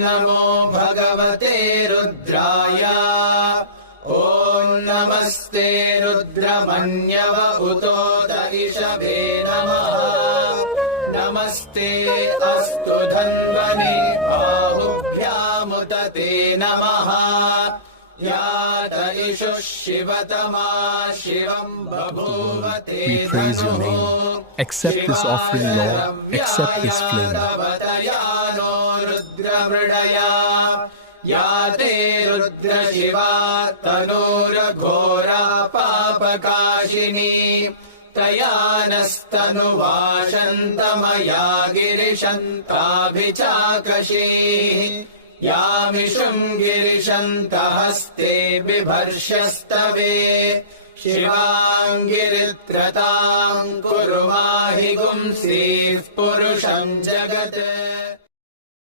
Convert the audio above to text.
नमो भगवते रुद्राय ॐ नमस्ते रुद्रमन्यव उतोत इषभे नमः नमस्ते अस्तु धन्वने बाहुभ्यामुत ते नमः यात इषुः शिवतमा शिवम् बभूव ते We praise your name. Accept this offering, Lord. Accept this flame. नो रुद्रमृडया या ते रुद्रशिवा तनूरघोरा पापकाशिनी तया नस्तनुवाशन्तमया गिरिशन्ताभिचाकशीः यामिषुम् गिरिशन्तहस्ते बिभर्ष्यस्तवे शिवाङ्गिरित्रताम् कुरु माहि पुंसीः पुरुषम् जगत्।